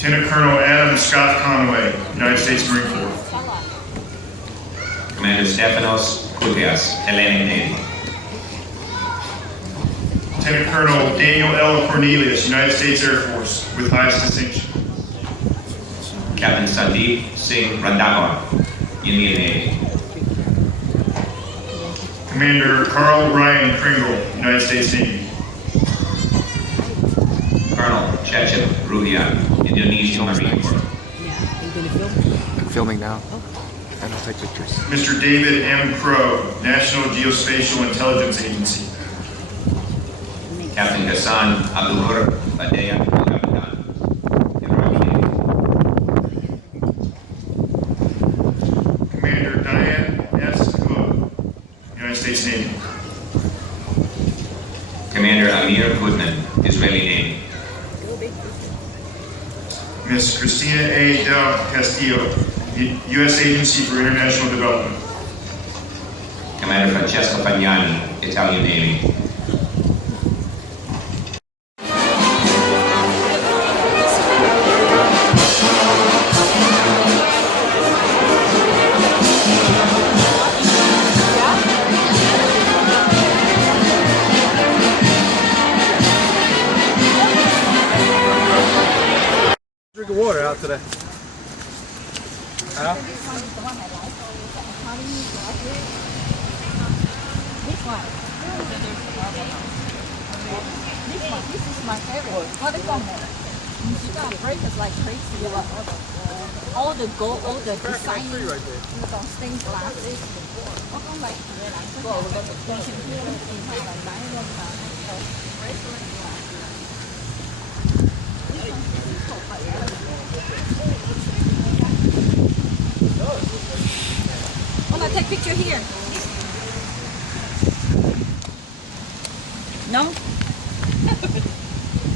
Lieutenant Colonel Adam Scott Conway, United States Marine Corps. Commander Stefanos Koutias, Hellenic Navy. Lieutenant Colonel Daniel L. Cornelius, United States Air Force, with highest distinction. Captain Sandeep Singh Randhawa, Indian Navy. Commander Carl Ryan Kringle, United States Navy. Colonel Chechem Ruhian, Indonesian Marine Corps. I'm filming now, and I'll take pictures. Mr. David M. Crow, National Geospatial Intelligence Agency. Captain Ghassan Abdulhur Badea, Kapitan, Iraqi Navy. Commander Diane S. Cook, United States Navy. Commander Amir Goodman, Israeli Navy. Ms. Christina A. Del Castillo, U.S. Agency for International Development. Commander Francesco Fagnani, Italian Navy. Drink of water out today. Huh? This one. This is my favorite. What is on there? You got breakers like crazy. All the gold, all the design, stained glasses. Có con này cô có chụp con chim kia thì phải là máy luôn mà. I'm gonna take picture here. No?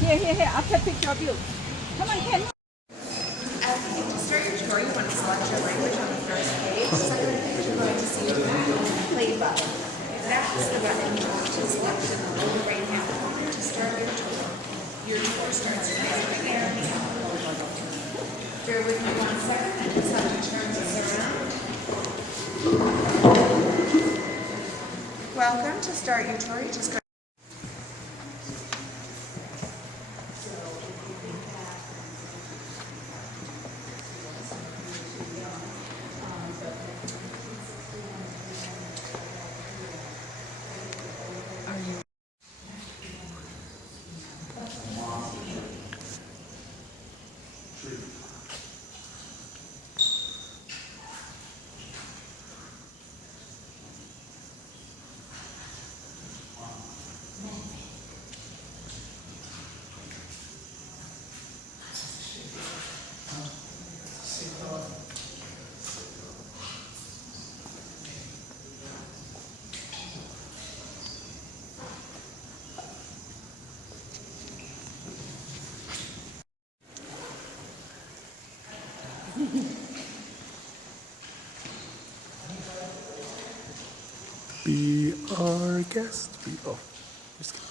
Here. I'll take picture of you. Come on, Ken. To start your tour, you want to select your language on the first page. Second page, you're going to see the play button. That's the button you want to select in the lower right-hand corner to start your tour. Your tour starts right there. Bear with me 1 second. I just have to turn this around. Welcome. To start your tour, you just go. Be our guest. Oh, just kidding.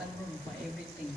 one room for everything.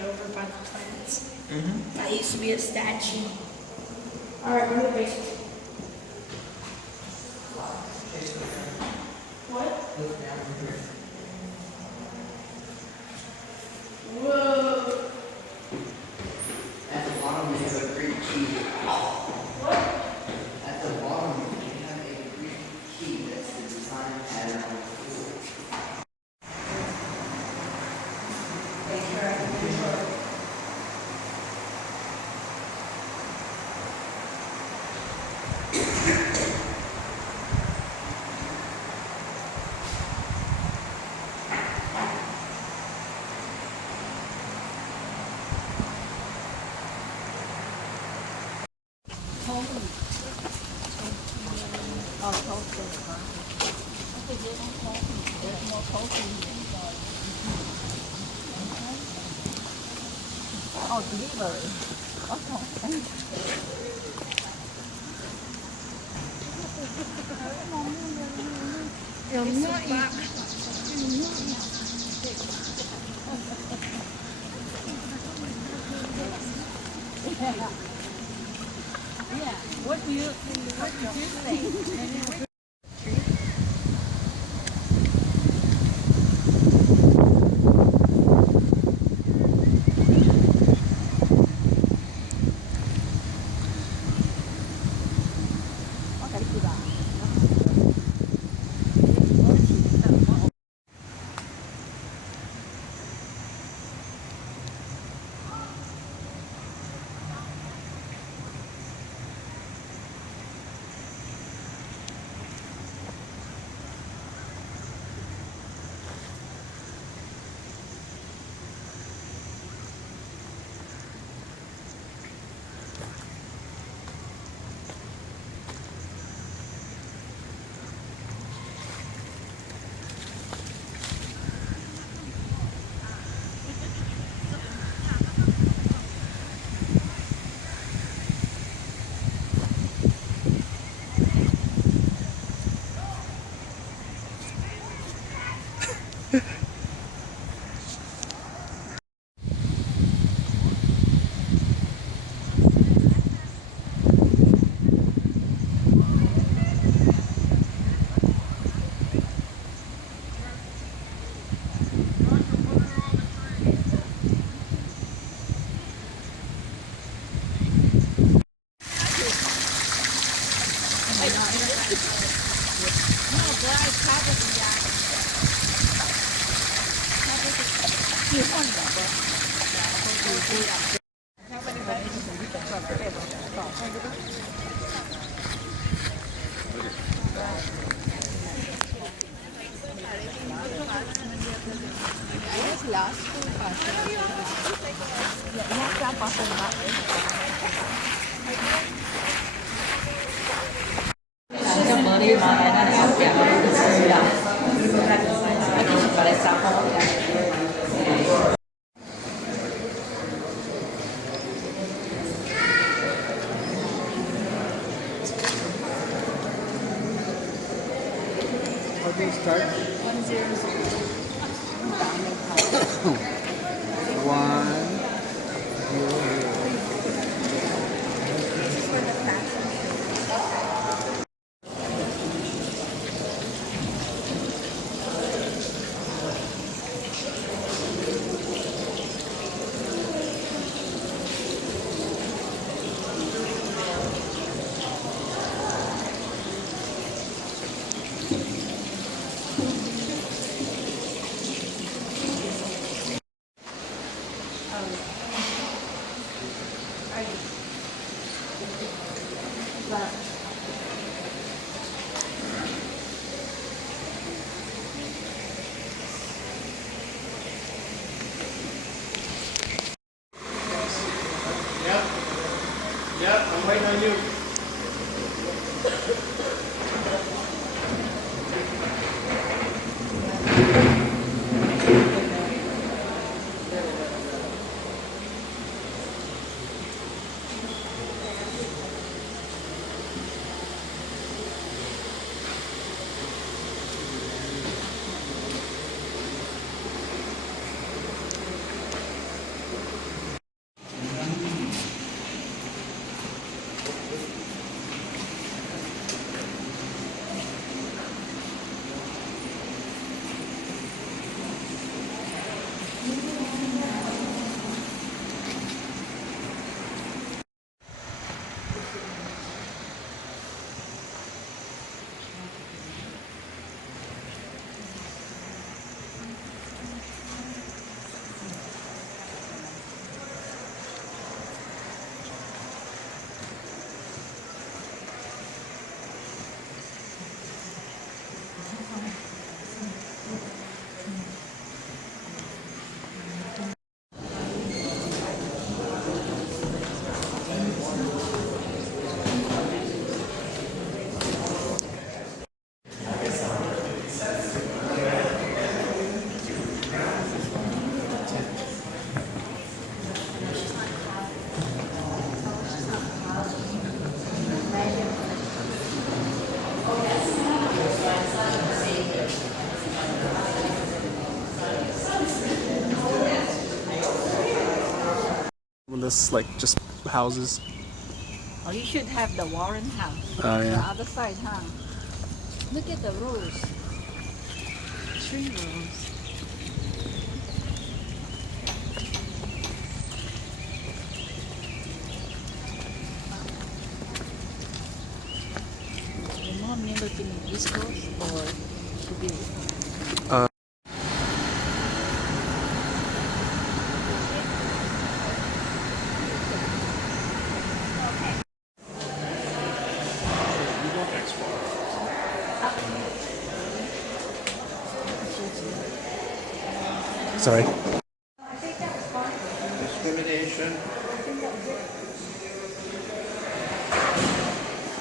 Over by the plants. That used to be a statue. All right, we're moving. What? Whoa. At the bottom, they have a Greek key. What? At the bottom, they have a Greek key that's the design pattern on the floor. Oh, delivery. Okay. Yeah. What do you think? How do you start? 1, 0, 0. This like just houses. Oh, you should have the Warren house. Oh, The yeah. other side, huh? Look at the rows. 3 rows. Your mom never been in East Coast or she did? Sorry. Discrimination.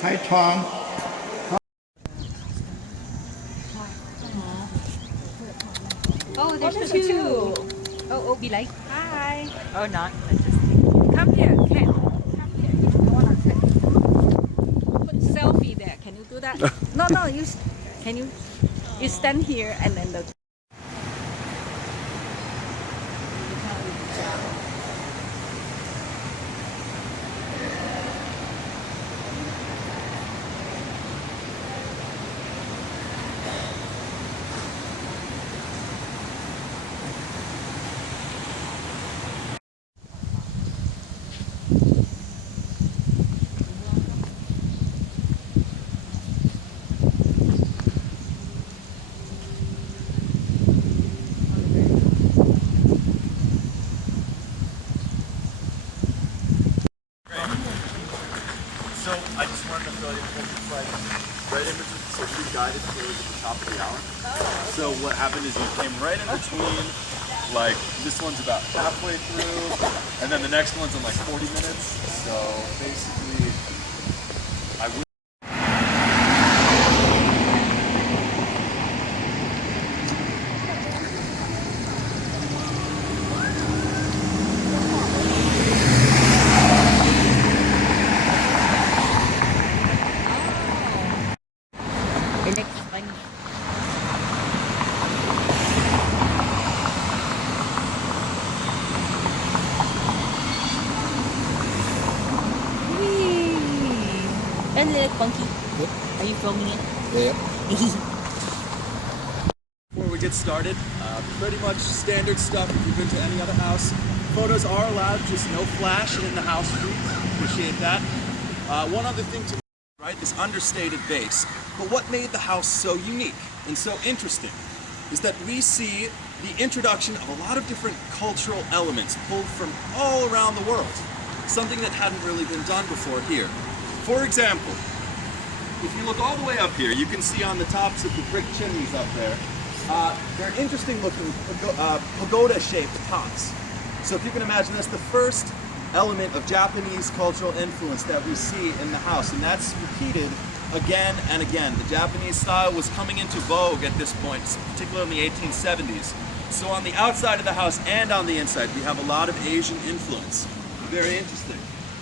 Hi, Tom. Oh, there's there's two. two. Oh, be like. Hi. Oh, not. Let's just come here, Ken. Come here. I want to put selfie there. Can you do that? No. Can you? You stand here and then the. So I just wanted to fill you in because it's like right in between. So we guided tours at the top of the island. So what happened is you came right in between. Like this one's about halfway through, and then the next one's in like 40 minutes. So basically, I would. It looks funny. Whee! Doesn't it look funky? Yep. Are you filming it? Yep. Before we get started, pretty much standard stuff if you've been to any other house. Photos are allowed, just no flash in the house, please. Appreciate that. One other thing to right, this understated base. But what made the house so unique and so interesting is that we see the introduction of a lot of different cultural elements pulled from all around the world. Something that hadn't really been done before here. For example, if you look all the way up here, you can see on the tops of the brick chimneys up there, they're interesting looking pagoda-shaped pots. So if you can imagine, that's the first element of Japanese cultural influence that we see in the house, and that's repeated again and again. The Japanese style was coming into vogue at this point, particularly in the 1870s. So on the outside of the house and on the inside, we have a lot of Asian influence. Very interesting.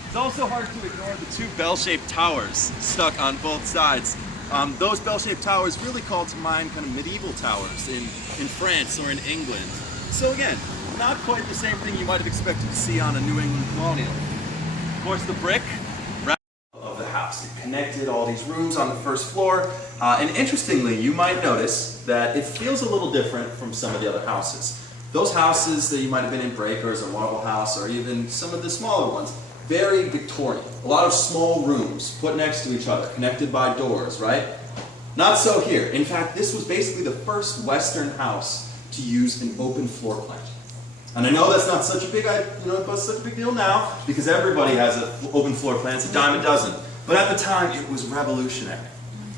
It's also hard to ignore the 2 bell-shaped towers stuck on both sides. Those bell-shaped towers really call to mind kind of medieval towers in France or in England. So again, not quite the same thing you might have expected to see on a New England colonial. Of course, the brick of the house. It connected all these rooms on the first floor. And interestingly, you might notice that it feels a little different from some of the other houses. Those houses that you might have been in, Breakers or Marble House, or even some of the smaller ones, very Victorian. A lot of small rooms put next to each other, connected by doors, right? Not so here. In fact, this was basically the first Western house to use an open floor plan. And I know that's not such a big, such a big deal now, because everybody has an open floor plan. It's a dime a dozen. But at the time, it was revolutionary.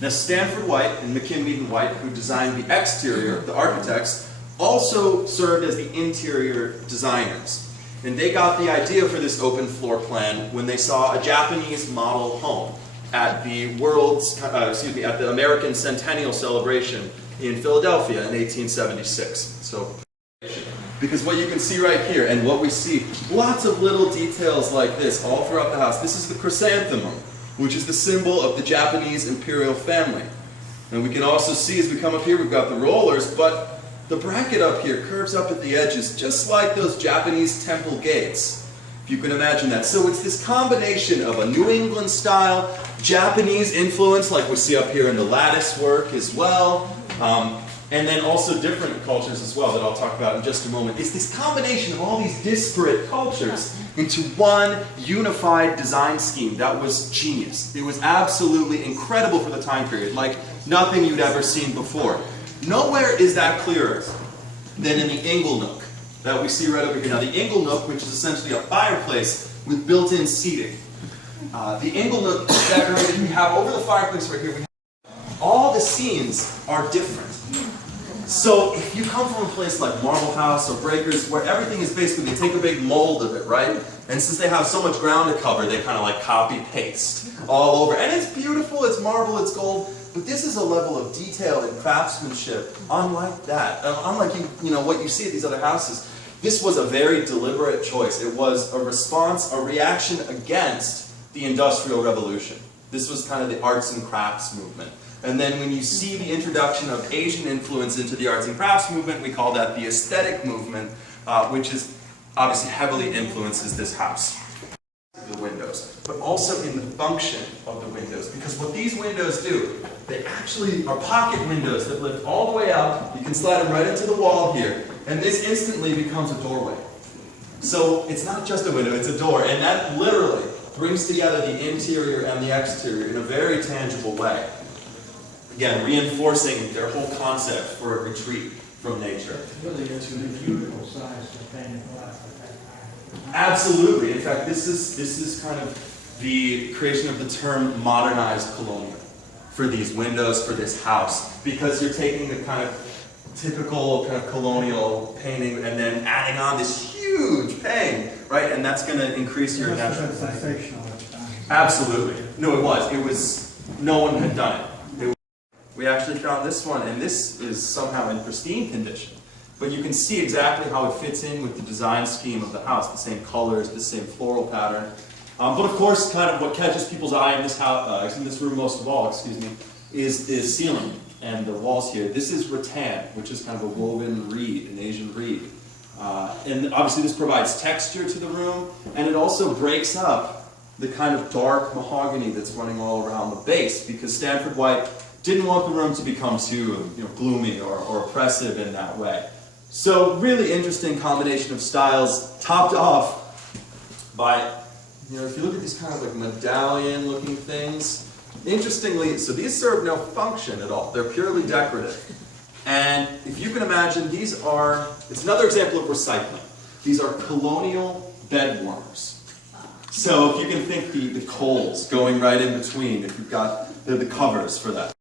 Now, Stanford White and McKinley and White, who designed the exterior, the architects, also served as the interior designers. And they got the idea for this open floor plan when they saw a Japanese model home at the at the American Centennial Celebration in Philadelphia in 1876. So, because what you can see right here, and what we see, lots of little details like this all throughout the house. This is the chrysanthemum, which is the symbol of the Japanese imperial family. And we can also see as we come up here, we've got the rollers, but the bracket up here curves up at the edges, just like those Japanese temple gates. if you can imagine that. So it's this combination of a New England style, Japanese influence, like we see up here in the lattice work as well, and then also different cultures as well that I'll talk about in just a moment. It's this combination of all these disparate cultures into one unified design scheme that was genius. It was absolutely incredible for the time period, like nothing you'd ever seen before. Nowhere is that clearer than in the ingle nook that we see right over here. Now the ingle nook, which is essentially a fireplace with built-in seating. The ingle nook is decorated. We have over the fireplace right here, we have all the scenes are different. So if you come from a place like Marble House or Breakers, where everything is basically, they take a big mold of it, right? And since they have so much ground to cover, they kind of like copy-paste all over. And it's beautiful, it's marble, it's gold, but this is a level of detail and craftsmanship unlike that. Unlike what you see at these other houses. This was a very deliberate choice. It was a response, a reaction against the Industrial Revolution. This was kind of the arts and crafts movement. And then when you see the introduction of Asian influence into the arts and crafts movement, we call that the aesthetic movement, which is obviously heavily influences this house. The windows, but also in the function of the windows. Because what these windows do, they actually are pocket windows that lift all the way up. You can slide them right into the wall here. And this instantly becomes a doorway. So it's not just a window, it's a door. And that literally brings together the interior and the exterior in a very tangible way. Again, reinforcing their whole concept for a retreat from nature. Really, it's a beautiful size for painted glass at that time. Absolutely. In fact, this is kind of the creation of the term modernized colonial for these windows, for this house, because you're taking the kind of typical kind of colonial painting and then adding on this huge pane, right? And that's going to increase your natural. Sensational at the time. Absolutely. No, it was. It was. No one had done it. We actually found this one, and this is somehow in pristine condition. But you can see exactly how it fits in with the design scheme of the house, the same colors, the same floral pattern. But of course, kind of what catches people's eye in this house, in this room most of all, is the ceiling and the walls here. This is rattan, which is kind of a woven reed, an Asian reed. And obviously this provides texture to the room, and it also breaks up the kind of dark mahogany that's running all around the base, because Stanford White didn't want the room to become too gloomy or oppressive in that way. So really interesting combination of styles, topped off by, if you look at these kind of like medallion looking things, interestingly, so these serve no function at all. They're purely decorative. And if you can imagine, it's another example of recycling. These are colonial bed warmers. So if you can think the coals going right in between, if you've got the covers for that.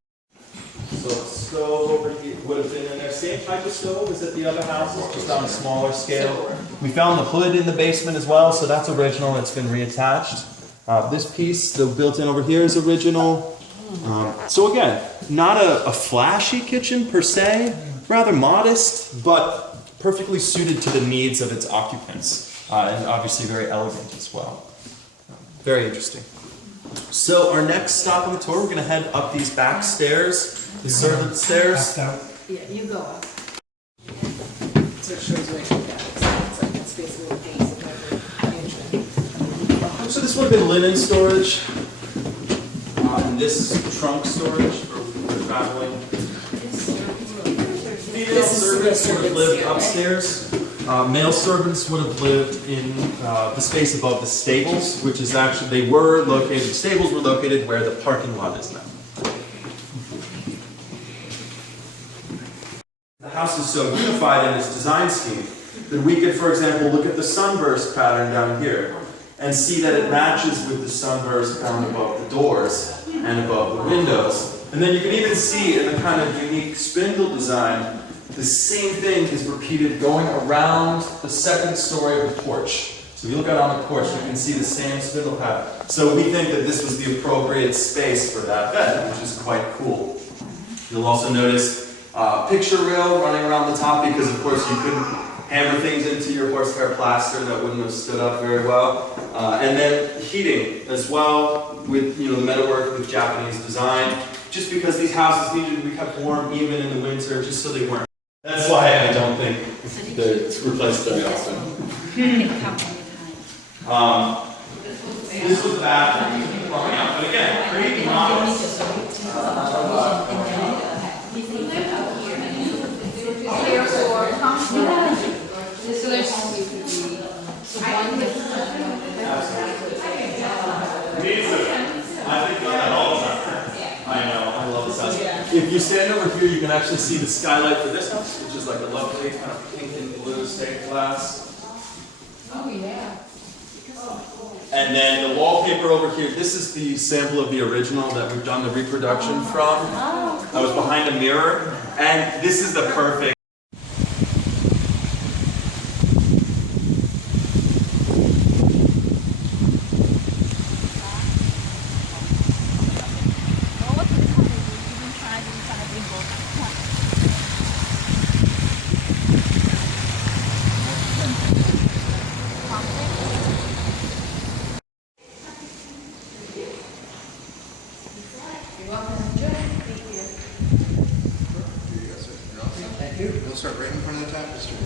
So the stove over here would have been in there. Same type of stove as at the other houses, just on a smaller scale. We found the hood in the basement as well, so that's original. It's been reattached. This piece, the built-in over here, is original. So again, not a flashy kitchen per se, rather modest, but perfectly suited to the needs of its occupants, and obviously very elegant as well. Very interesting. So our next stop on the tour, we're going to head up these back stairs, the servant stairs. Yeah, you go up. So it shows you actually got it. So it's like it's basically the base of every entrance. So this would have been linen storage, and this trunk storage for traveling. Female servants would have lived upstairs. Male servants would have lived in the space above the stables, which is actually, the stables were located where the parking lot is now. The house is so unified in its design scheme that we could, for example, look at the sunburst pattern down here and see that it matches with the sunburst down above the doors and above the windows. And then you can even see in the kind of unique spindle design, the same thing is repeated going around the second story of the porch. So if you look out on the porch, you can see the same spindle pattern. So we think that this was the appropriate space for that bed, which is quite cool. You'll also notice picture rail running around the top, because of course you couldn't hammer things into your horsehair plaster, that wouldn't have stood up very well. And then heating as well, with the metalwork with Japanese design, just because these houses needed to be kept warm even in the winter, just so they weren't. That's why I don't think they're replaced very often. This was the bathroom growing up, but again, pretty modest. I think about that all the time. I know, I love this house. If you stand over here, you can actually see the skylight for this house, which is like a lovely kind of pink and blue stained glass. Oh, yeah. And then the wallpaper over here, this is the sample of the original that we've done the reproduction from. I was behind a mirror, and this is the perfect. Thank you. We'll start right in front of the tapestry.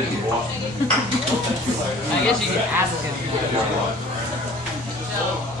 I guess you can ask him. No,